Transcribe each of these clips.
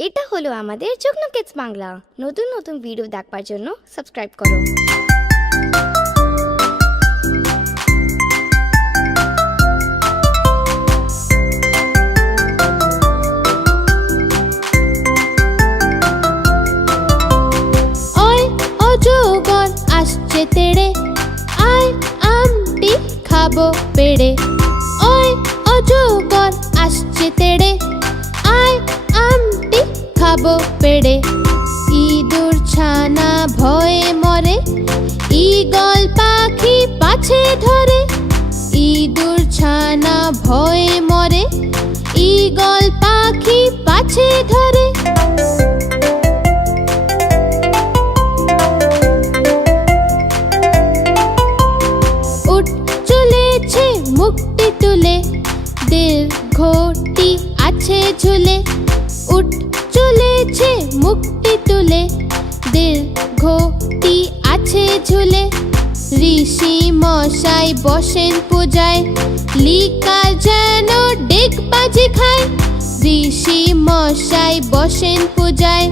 এটা হলো আমাদের যুগ্ন কিডস বাংলা। নতুন নতুন ভিডিও দেখবার জন্য সাবস্ক্রাইব করো। ওই অজগর আসছে তেড়ে, আয় আমটি খাবো পেড়ে। ওই অজগর আসছে তেড়ে, আয় আমটি খাবো পেড়ে। ইঁদুর ছানা ভয়ে মরে, ঈগল পাখি পাছে ধরে। ইঁদুর ছানা ভয়ে মরে, ঈগল পাখি পাছে ধরে। উঠ চলেছে মুখটি তুলে, দীর্ঘটি আছে ঝুলে। উঠ চলেছে মুখটি তুলে, দীর্ঘটি আছে ঝুলে। ঋষি মশাই বসেন পূজায়, লিকার যেন ডেকবাজি খায়। ঋষি মশাই বসেন পূজায়,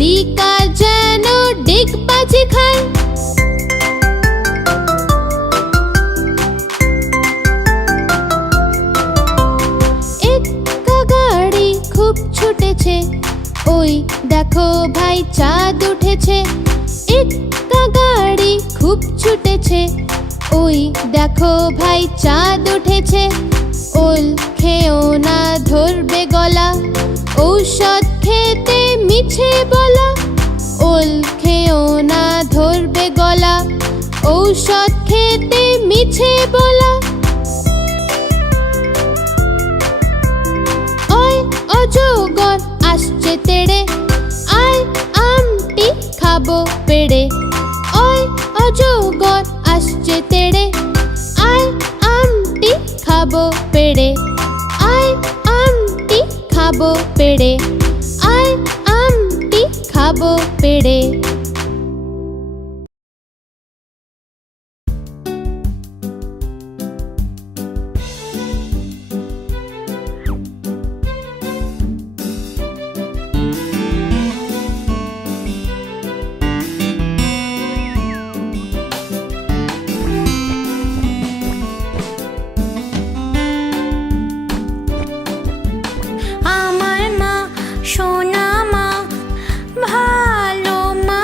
লিকার যেন ডেকবাজি খায়। একটা গাড়ি খুব ছুটেছে, ওই দেখো ভাই চাঁদ উঠেছে। একটা গাড়ি খুব ছুটেছে, ওই দেখো ভাই চাঁদ উঠেছে। ওল খেও না ধরবে গলা, ঔষধ খেতে মিছে বলা। ওল খেও না ধরবে গলা, ঔষধ খেতে মিছে বলা। ওই অজগর আসছে তেড়ে, আয় আমটি খাবো পেড়ে। ওই অজগর আসছে তেড়ে, আয় আমটি খাবো পেড়ে। আয় আমটি খাবো পেড়ে, আয় আমটি খাবো পেড়ে। আমার মা সোনা মা, ভালো মা।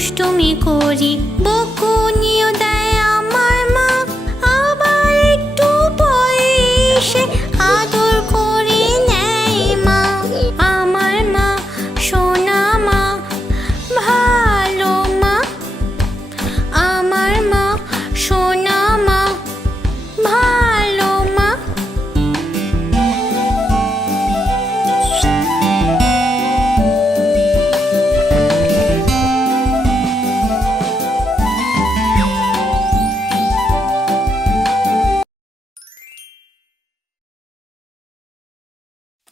দুষ্টুমি করি, বকুনিও দেয় আমার মা। আবার একটু পরে এসে আদর করে নেয় মা। আমার মা সোনা মা, ভালো মা। আমার মা সোনা মা, ভালো মা।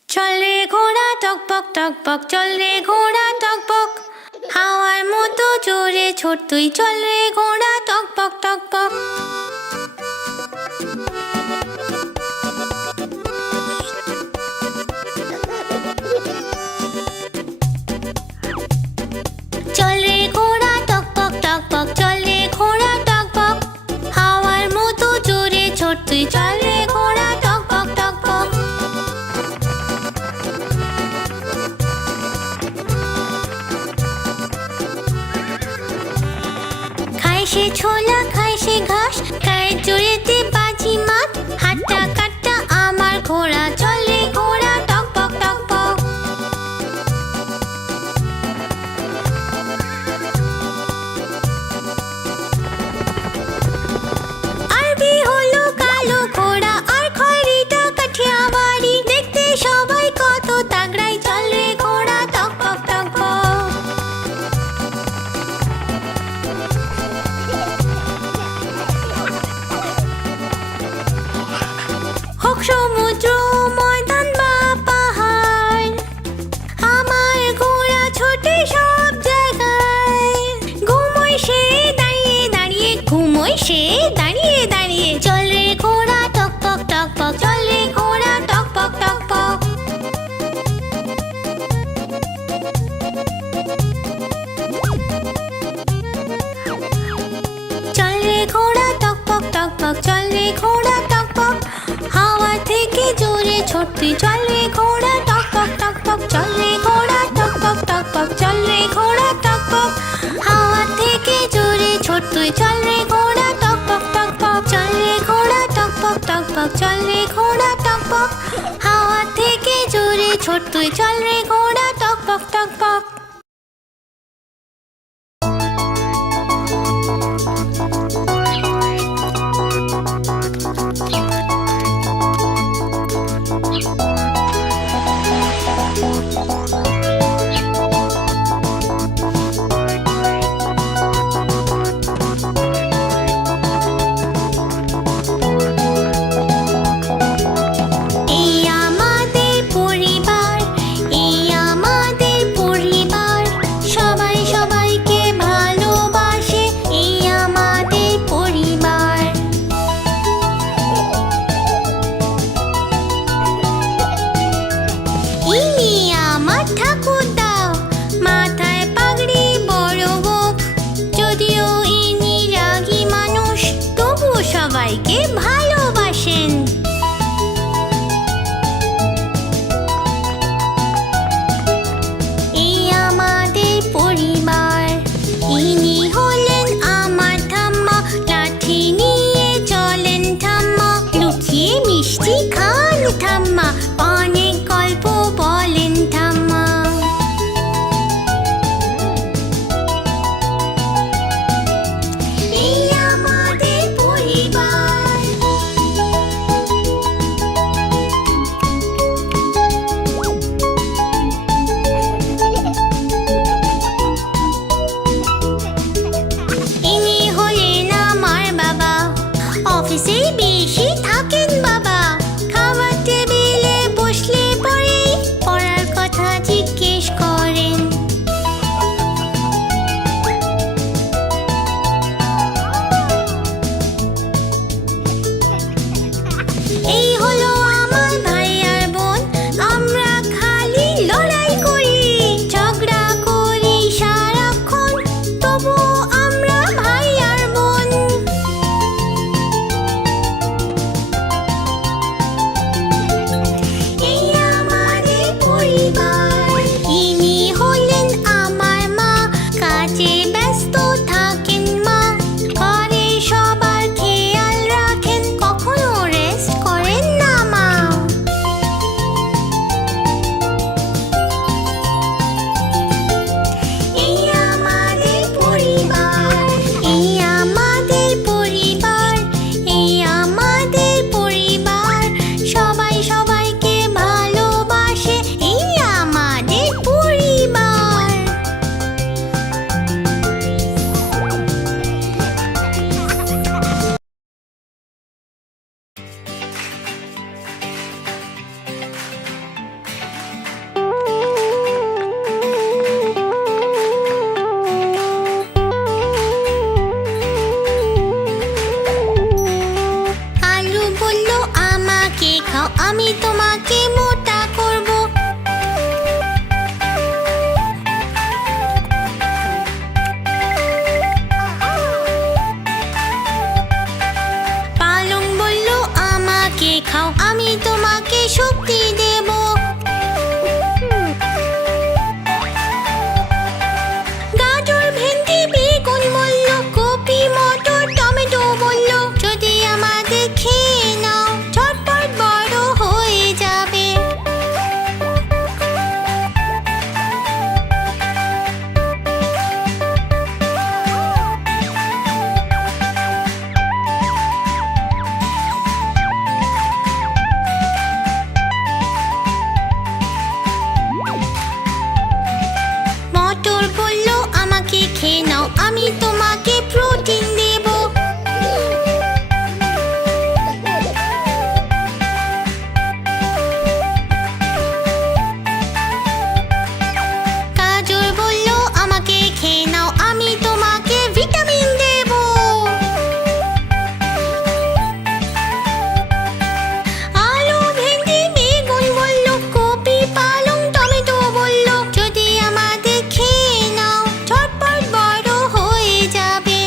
চল রে ঘোড়া টকবক টকবক, চল রে ঘোড়া টকবক। হাওয়ার মতো জোরে ছোট তুই, চল রে ঘোড়া টকবক টকবক। চল রে ঘোড়া টকবক টকবক, চল রে ঘোড়া টকবক। হাওয়ার মতো জোরে ছোট তুই, চল রে ঘোড়া টকবক টকবক। খায় সে ছোলা, খায় সে ঘাস, গায়ে জোরেতে বাজি মাত। হাট্টা কাট্টা আমার ঘোড়া, চল রে ঘোড়া টকবক টকবক। আরবি হলো কালো ঘোড়া, আর খয়রিটা কাঠিয়াবাড়ি। দেখতে সবাই কত তাগড়াই, চল রে ঘোড়া টকবক টকবক। হোক সমুদ্র, ময়দান বা পাহাড়, আমার ঘোড়া ছোটে সব জায়গায়। ঘুমোয় সে দাঁড়িয়ে দাঁড়িয়ে, ঘুমোয় সে দাঁড়িয়ে দাঁড়িয়ে। চল রে ঘোড়া টকবক টকবক, চল রে ঘোড়া টকবক টকবক। চল রে ঘোড়া টকবক টকবক, চল রে ঘোড়া টকবক। হাওয়া থেকে জোরে ছোট তুই, চল রে ঘোড়া টকবক টকবক। চল রে ঘোড়া টকবক টকবক, চল রে ঘোড়া টকবক। হাওয়া থেকে জোরে ছোট তুই, চল রে ঘোড়া টকবক টকবক। চল রে ঘোড়া টকবক টকবক, চল রে ঘোড়া টকবক। হাওয়া থেকে জোরে ছোট তুই, চল রে ঘোড়া টকবক টকবক। এই আমাদের পরিবার, এই আমাদের পরিবার। খেয়ে নাও, আমি তোমাকে প্রোটিন দেব। গাজর বলল আমাকে খেয়ে নাও, আমি তোমাকে ভিটামিন দেব। আলু, ভেন্ডি, বেগুন বলল, কপি, পালং, টমেটো বলল, যদি আমাদের খেয়ে নাও ঝটপট বড় হয়ে যাবে।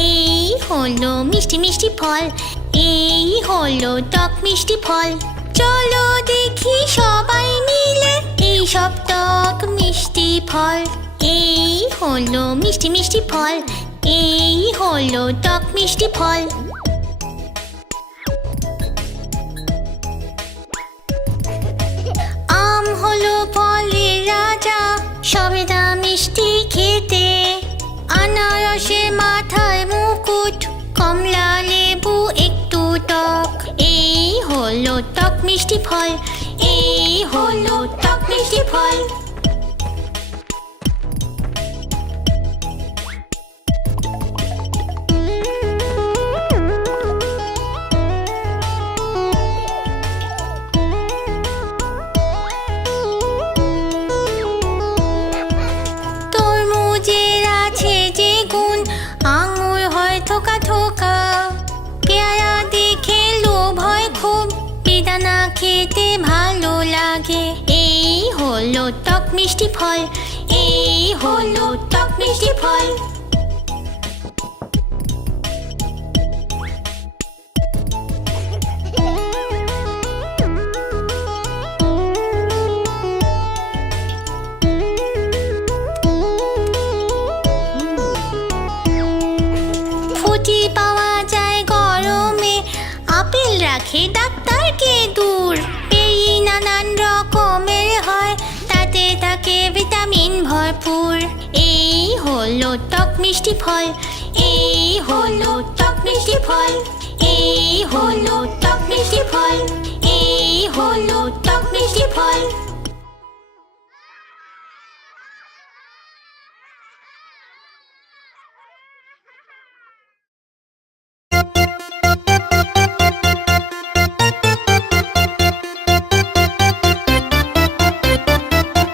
এই হলো মিষ্টি মিষ্টি ফল, এই হলো টক মিষ্টি ফল। চলো দেখি সবাই মিলে এই সব টক মিষ্টি ফল। এই হলো মিষ্টি মিষ্টি ফল, এই হলো টক মিষ্টি ফল। আম হলো ফলের রাজা, সবেদা মিষ্টি খেতে। আনারসে মাথায় মুকুট, কমলা লেবু একটু টক। এই হলো টক মিষ্টি ফল, এই হলো টক মিষ্টি ফল। তরমুজের আছে যে গুণ, আঙুর হয় থোকা থোকা। পেয়ারা দেখে লোভ হয় খুব, বেদানা খেতে ভালো লাগে। এই হলো টক মিষ্টি ফল, এই হলো টক মিষ্টি ফল। ফুটি পাওয়া যায় গরমে, আপেল রাখে ডাক্তারকে দূর। পেরি নানান রকমের হয়, তাতে থাকে ভিটামিন ভরপুর। এই হলো টক মিষ্টি ফল, এই হলো টক মিষ্টি ফল। এই হলো টক মিষ্টি ফল, এই হলো টক মিষ্টি ফল।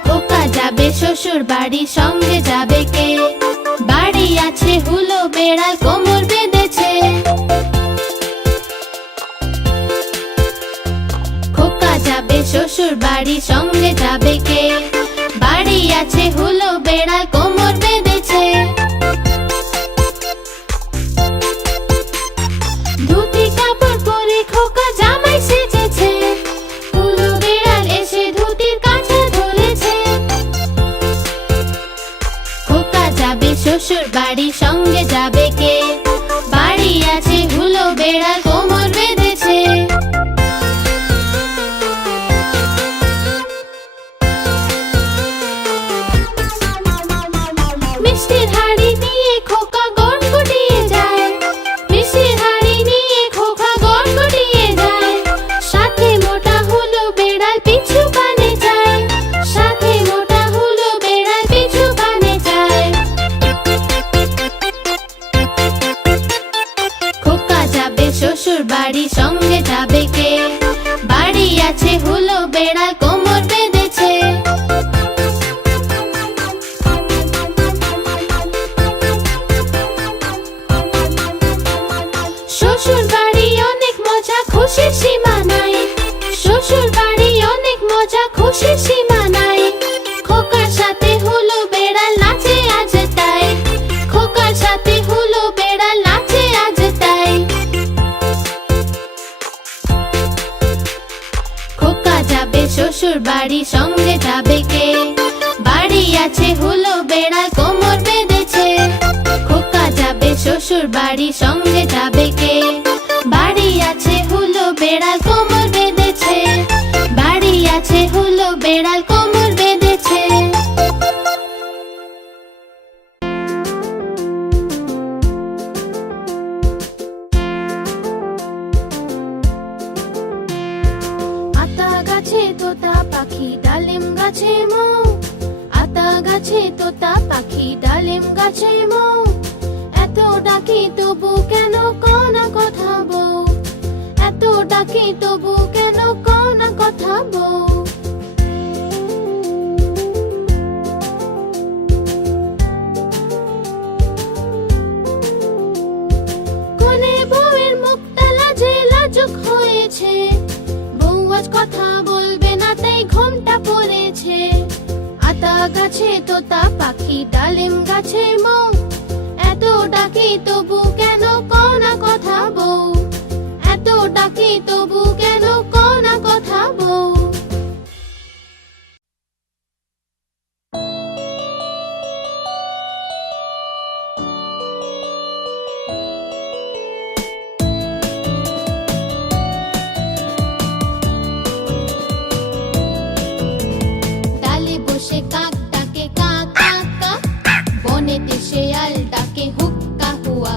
খোকা যাবে শ্বশুর বাড়ি, সঙ্গে যাবে কে? বাড়ি আছে হুলো বেড়াল, কোমর বেঁধেছে। খোকা যাবে শ্বশুর বাড়ি, সঙ্গে যাবে কে? বাড়ি আছে হুলো বেড়াল, কোমর বেঁধেছে। ধুতি কাপড় পরে খোকা জামাই সেজেছে। হুলো বেড়াল এসে ধুতির কাছে ধরেছে। খোকা যাবে শ্বশুর বাড়ি, সঙ্গে যাবে কে? বাড়ি আছে হুলো বেড়াল, কোমর বেঁধেছে। মিষ্টির হাড়ি নিয়ে খোকা গড়গড়িয়ে যায়। মিষ্টির হাড়ি নিয়ে খোকা গড়গড়িয়ে যায়। সাথে মোটা হুলো বেড়াল পিছু কানে যায়। সাথে মোটা হুলো বেড়াল পিছু কানে যায়। খোকা যাবে শ্বশুর বাড়ি, সঙ্গে যাবে কে? বাড়ি আছে হুলো বেড়াল, কোমর বেঁধেছে। শ্বশুর বাড়ি অনেক মজা, খুশির সীমা নাই। শ্বশুর বাড়ি অনেক মজা, খুশির সীমা নাই। খোকার সাথে হুলো বেড়াল নাচে আজ তাই। খোকার সাথে হুলো বেড়াল নাচে আজ তাই। শ্বশুর বাড়ি সঙ্গে যাবে কে? বাড়ি আছে হলো বেড়াল কোমর বেঁধেছে। খোকা যাবে শ্বশুর বাড়ি সঙ্গে যাবে কে? বাড়ি আছে হলো বেড়াল কোমর বেঁধেছে। বাড়ি আছে হলো বেড়াল কোমর বেঁধেছে। আতা গাছে তোতা পাখি ডালিম গাছে মৌ। আতা গাছে তোতা পাখি ডালিম গাছে মৌ। এত ডাকি তবু কেন কও না কথা বউ? এত ডাকি তবু কেন কও না কথা বউ? কোনে বউয়ের মুখটা লাজে লাজুক হয়েছে। বউ আজ কথা বলবে না তাই ঘোমটা পড়েছে। আতা গাছে তোতা পাখি ডালিম গাছে মৌ। এত ডাকি তবু কেন কও না কথা বউ? এত ডাকি তবু কেন কও না কথা বউ? ডালে বসে কাক ডাকে কা কা কা। বনেতে শেয়াল ডাকে হুক্কা হুয়া।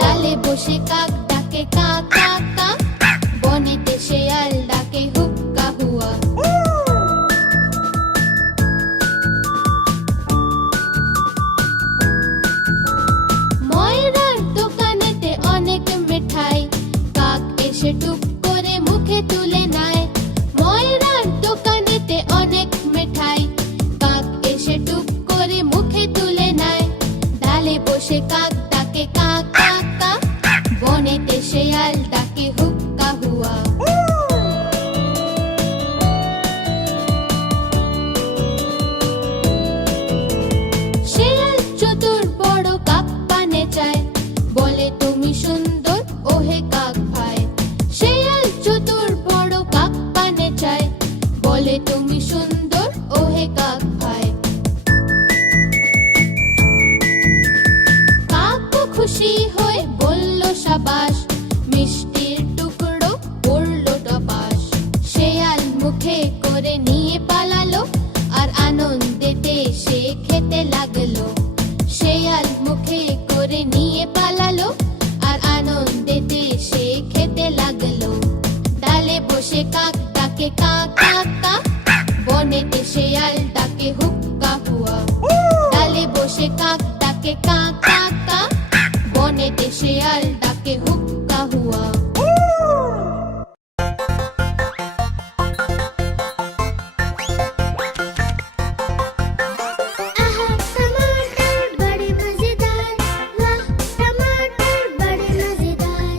ডালে বসে কাক ডাকে কা কা কা। বনেতে শেয়াল ডাকে হুক্কা হুয়া। ময়রার দোকানেতে অনেক মিঠাই। কাক এসে টুক করে মুখে তুলে নেয়। ময়রার দোকানেতে অনেক মিঠাই। কাক এসে টুক করে মুখে তুলে নেয়। ডালে বসে কাক ডাকে কা কা কা। বনেতে শেয়াল ডাকে হুক্কা হুয়া। শেয়াল চতুর বড় কাক পানে চায়। বলে তুমি সুন্দর ওহে কাক ভাই। শেয়াল চতুর বড় কাক পানে চায়। বলে তুমি সুন্দর ওহে কাক ভাই। কাকও খুশি হয়ে বলল সাবাস। মিষ্টির টুকরো পড়লো টপাস। শেয়াল মুখে করে নিয়ে পালালো। আর আনন্দেতে সে খেতে লাগলো। শেয়াল মুখে করে নিয়ে পালালো। আর আনন্দেতে সে খেতে লাগলো। ডালে বসে কাক ডাকে কা কা কা। বনেতে শেয়াল ডাকে হুক্কা হুয়া। ডালে বসে কাক ডাকে কা কা কা। বনেতে শেয়াল ডাকে হুক্কা হুয়া। आहा टमाटर बड़े मजेदार। वाह टमाटर बड़े मजेदार।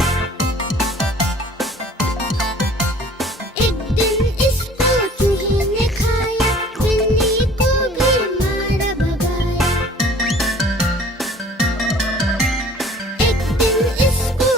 एक दिन इसको चूहे ने खाया। बिल्ली को भी मारा भगाया। एक दिन इसको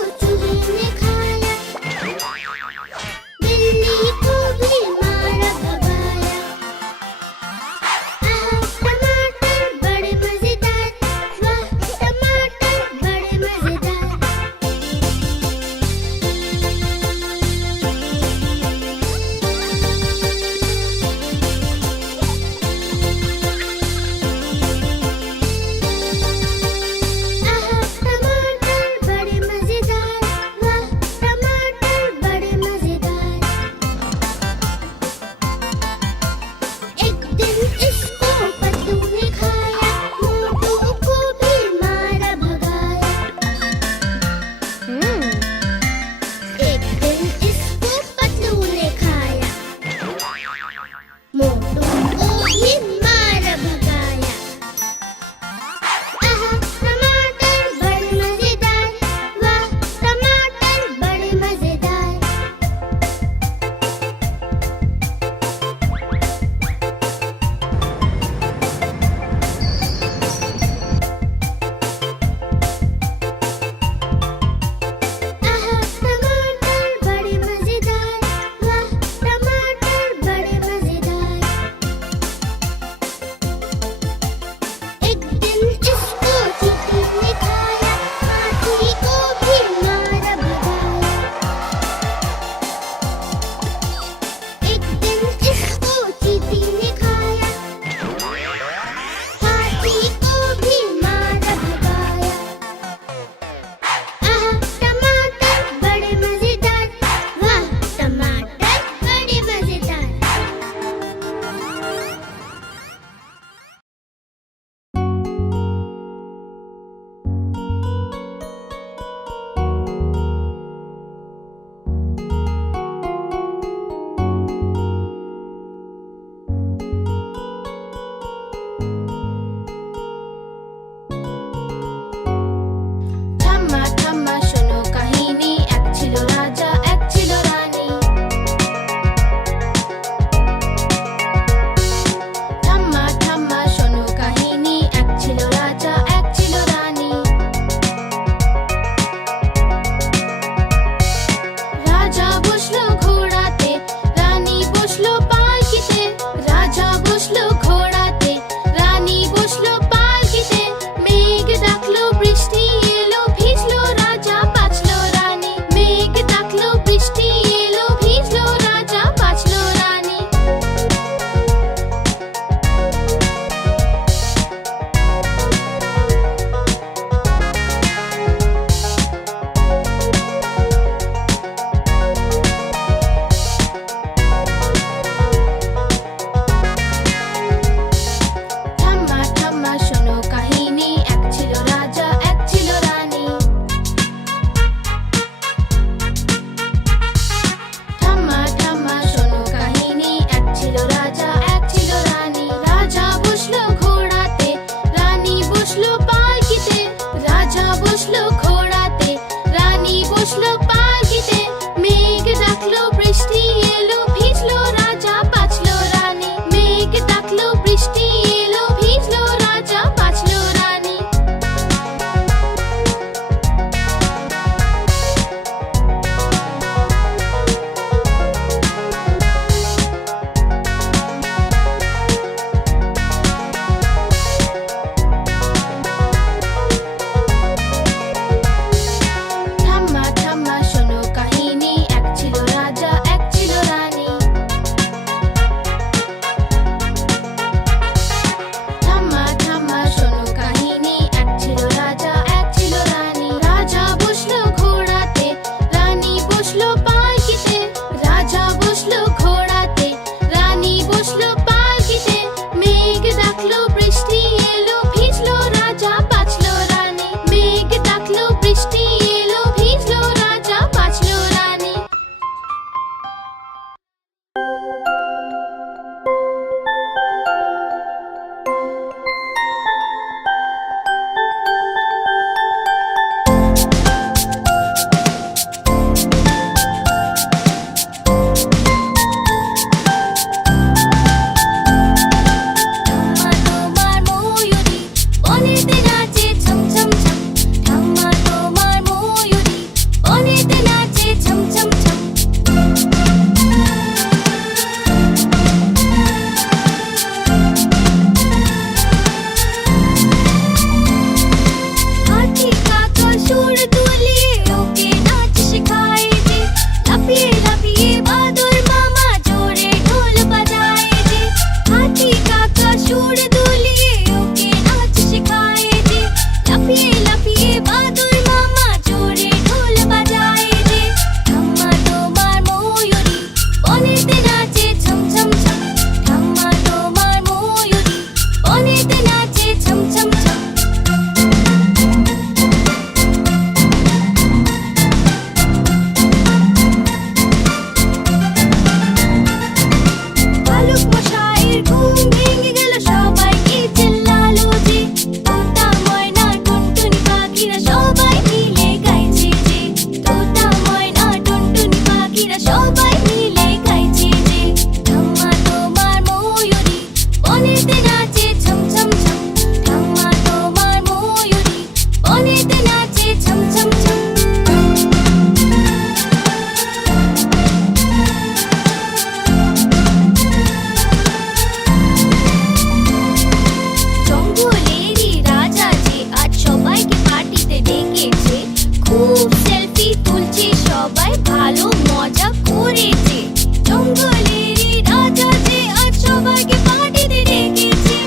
সেলফি তুলছে সবাই ভালো মজা করেছে জঙ্গলেরই রাজা যে আজ সবাইকে পার্টিতে ডেকেছে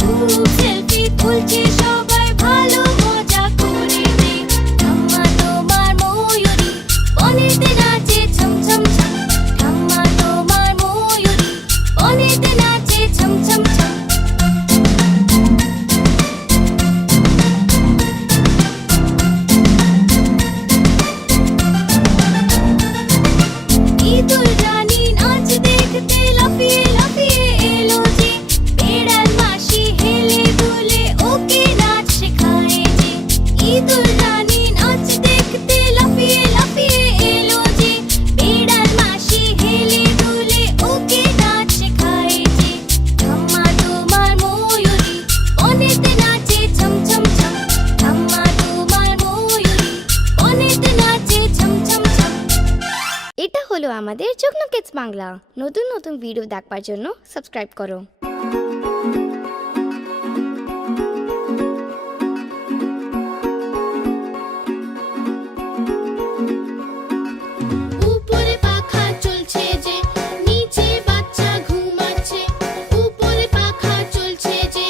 খুব সেলফি তুলছে সবাই ভালো মজা করেছে ঠাম্মা তোমার ময়ূরী বনেতে নাচে ছম ছম ছম ঠাম্মা তোমার ময়ূরী বনেতে নাচে ছম ছম ছম ইঁদুর রানী নাচ দেখতে লাফিয়ে লাফিয়ে এলো যে বেড়াল মাসি হেলে দুলে ওকে নাচ শেখায় যে ইঁদুর রানী নাচ দেখতে লাফিয়ে লাফিয়ে এলো যে বেড়াল মাসি হেলে দুলে ওকে নাচ শেখায় যে ঠাম্মা তোমার ময়ূরী বনেতে নাচে ছম ছম ছম ঠাম্মা তোমার ময়ূরী বনেতে নাচে ছম ছম ছম এটা হলো আমাদের যুগ্ন কিডস বাংলা। নতুন নতুন ভিডিও দেখবার জন্য সাবস্ক্রাইব করো। উপরে পাখা চলছে যে নিচে বাচ্চা ঘুমাচ্ছে উপরে পাখা চলছে যে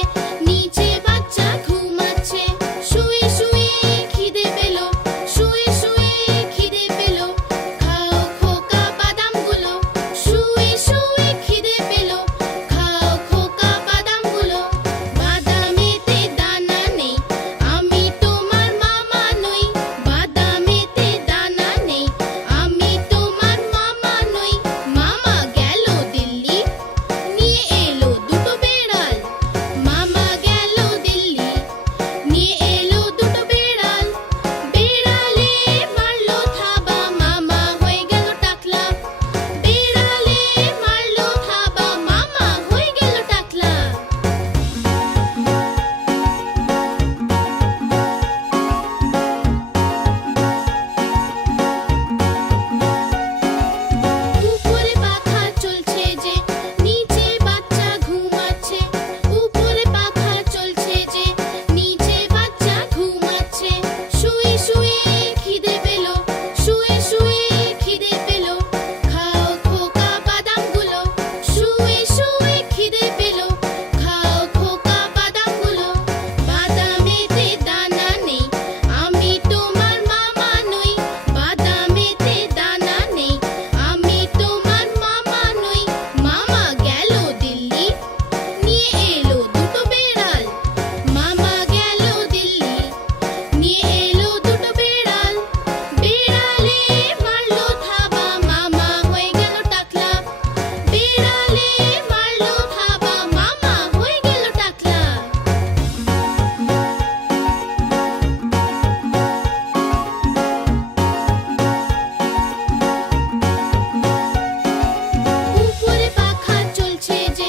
নিচে বাচ্চা ঘুমাচ্ছে শুয়ে শুয়ে খিদে পেল শুয়ে শুয়ে খিদে পেল খাও খোকা বাদামগুলো শুয়ে শুয়ে খিদে পেল খাও খোকা বাদামগুলো বাদামেতে দানা নেই আমি তোমার মামা নই বাদামেতে দানা নেই আমি তোমার মামা নই মামা গেল দিল্লি নিয়ে এলো দুটো বেড়াল মামা গেল দিল্লি নিয়ে এলো দুটো বেড়াল বেড়ালে মারলো থাবা মামা হয়ে গেল টাকলা বেড়ালে মারলো থাবা মামা হয়ে গেল টাকলা উপরে পাখা চলছে যে নিচে বাচ্চা ঘুমাচ্ছে উপরে পাখা চলছে যে নিচে বাচ্চা ঘুমাচ্ছে শুয়ে শুয়ে খিদে পেল শুয়ে শুয়ে খিদে পেল খাও খোকা বাদামগুলো শুয়ে শুয়ে খিদে পেল খাও খোকা বাদামগুলো বাদামেতে দানা নেই আমি তোমার মামা নই বাদামেতে দানা নেই আমি তোমার মামা নই মামা গেল দিল্লি নিয়ে এলো দুটো বেড়াল মামা গেল দিল্লি নিয়ে এলো দুটো বেড়াল বেড়ালে মারলো থাবা মামা হয়ে গেল টাকলা বেড়ালে মারলো থাবা মামা হয়ে গেল টাকলা উপরে পাখা চলছে যে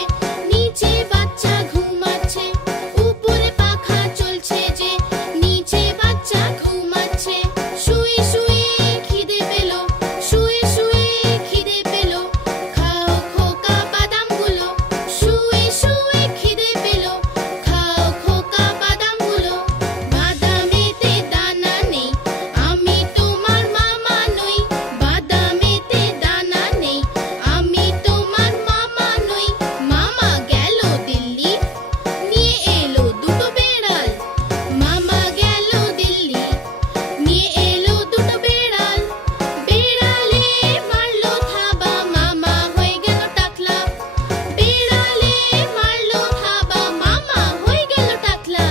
নিচে বাচ্চা ঘুমাচ্ছে উপরে পাখা চলছে যে নিচে বাচ্চা ঘুমাচ্ছে শুয়ে শুয়ে খিদে পেল শুয়ে শুয়ে খিদে পেল খাও খোকা বাদামগুলো শুয়ে শুয়ে খিদে পেল খাও খোকা বাদামগুলো বাদামেতে দানা নেই আমি তোমার মামা নই বাদামেতে দানা নেই আমি তোমার মামা নই মামা গেল দিল্লি নিয়ে এলো দুটো বেড়াল মামা গেল দিল্লি নিয়ে এলো দুটো বেড়াল বেড়ালে মারলো থাবা মামা হয়ে গেল টাকলা বেড়ালে মারলো থাবা মামা হয়ে গেল টাকলা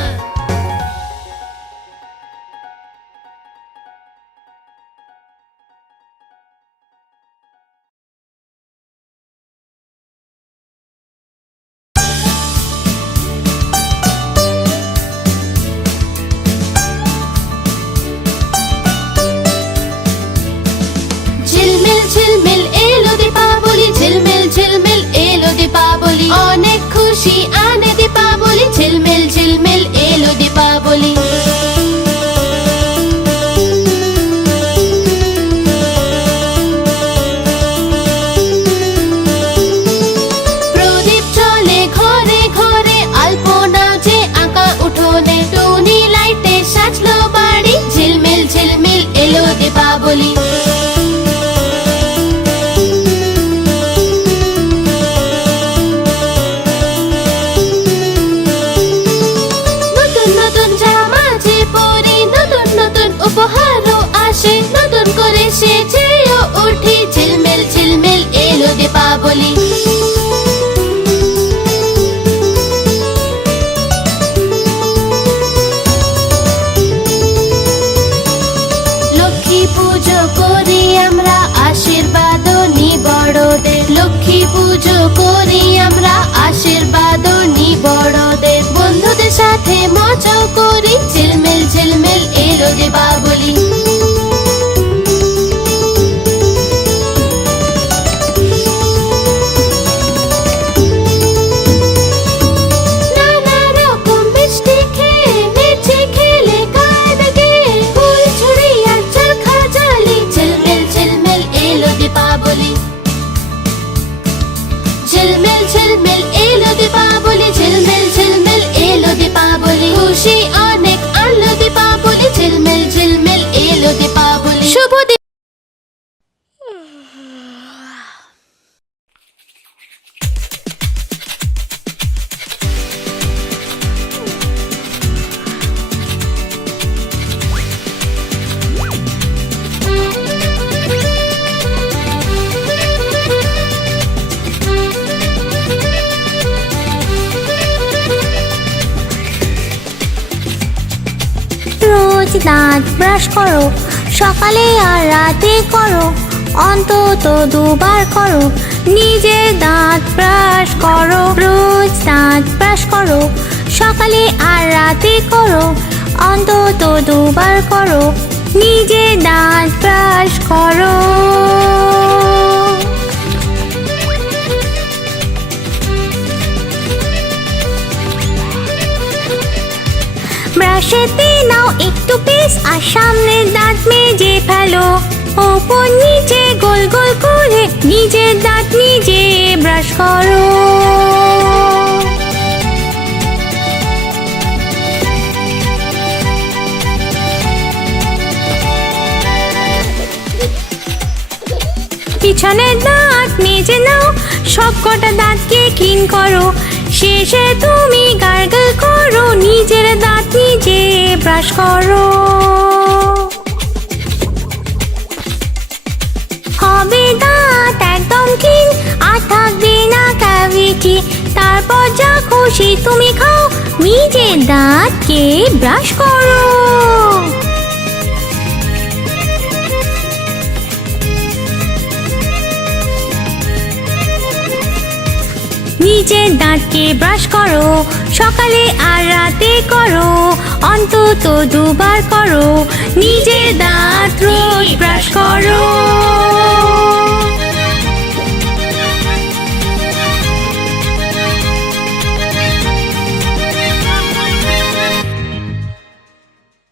ঝিলমিল ঝিলমিল এলো দীপাবলি ঝিলমিল ঝিলমিল এলো দীপাবলি অনেক খুশি আনে দীপাবলি ঝিলমিল ঝিলমিল এলো দীপাবলি প্রদীপ জ্বলে ঘরে ঘরে আলপনা যে আঁকা উঠোনে টুনি লাইটে সাজলো বাড়ি ঝিলমিল ঝিলমিল এলো দীপাবলি লক্ষ্মী পুজো করি আমরা, আশীর্বাদ নি বড়দের, বন্ধুদের সাথে মজাও করি, ঝিলমিল ঝিলমিল এলো দীপাবলি। নানা রকম মিষ্টি খেয়ে নেচে খেলে গান গেয়ে, ফুল ছুড়ি আর চরখা জ্বালি, ঝিলমিল ঝিলমিল এলো দীপাবলি। ঝিলমিল ঝিলমিল এলো দীপাবলি, ঝিলমিল ঝিলমিল এলো দীপাবলি, খুশি অনেক আনলো দীপাবলি, ঝিলমিল ঝিলমিল এলো দীপাবলি। শুভ রোজ দাঁত ব্রাশ করো, সকালে আর রাতে করো, অন্তত দুবার করো, নিজের দাঁত ব্রাশ করো। রোজ দাঁত ব্রাশ করো, সকালে আর রাতে করো, অন্তত দুবার করো, নিজের দাঁত ব্রাশ করো। ব্রাশেতে নাও একটু পেস্ট আর সামনের দাঁত মেজে ফেলো, ওপর নিচে গোল গোল করে নিজের দাঁত নিজে ব্রাশ করো। পিছনের দাঁত মেজে নাও, সব কটা দাঁতকে ক্লিন করো, শেষে তুমি গার্গল করো, নিজের দাঁত নিজে ব্রাশ করো। হবে দাঁত একদম ক্লিন, আর থাকবে না ক্যাভিটি, তারপর যা খুশি তুমি খাও, নিজের দাঁতকে ব্রাশ করো। নিজের দাঁতকে ব্রাশ করো, সকালে আর রাতে করো, অন্তত দুবার করো, নিজের দাঁত রোজ ব্রাশ করো।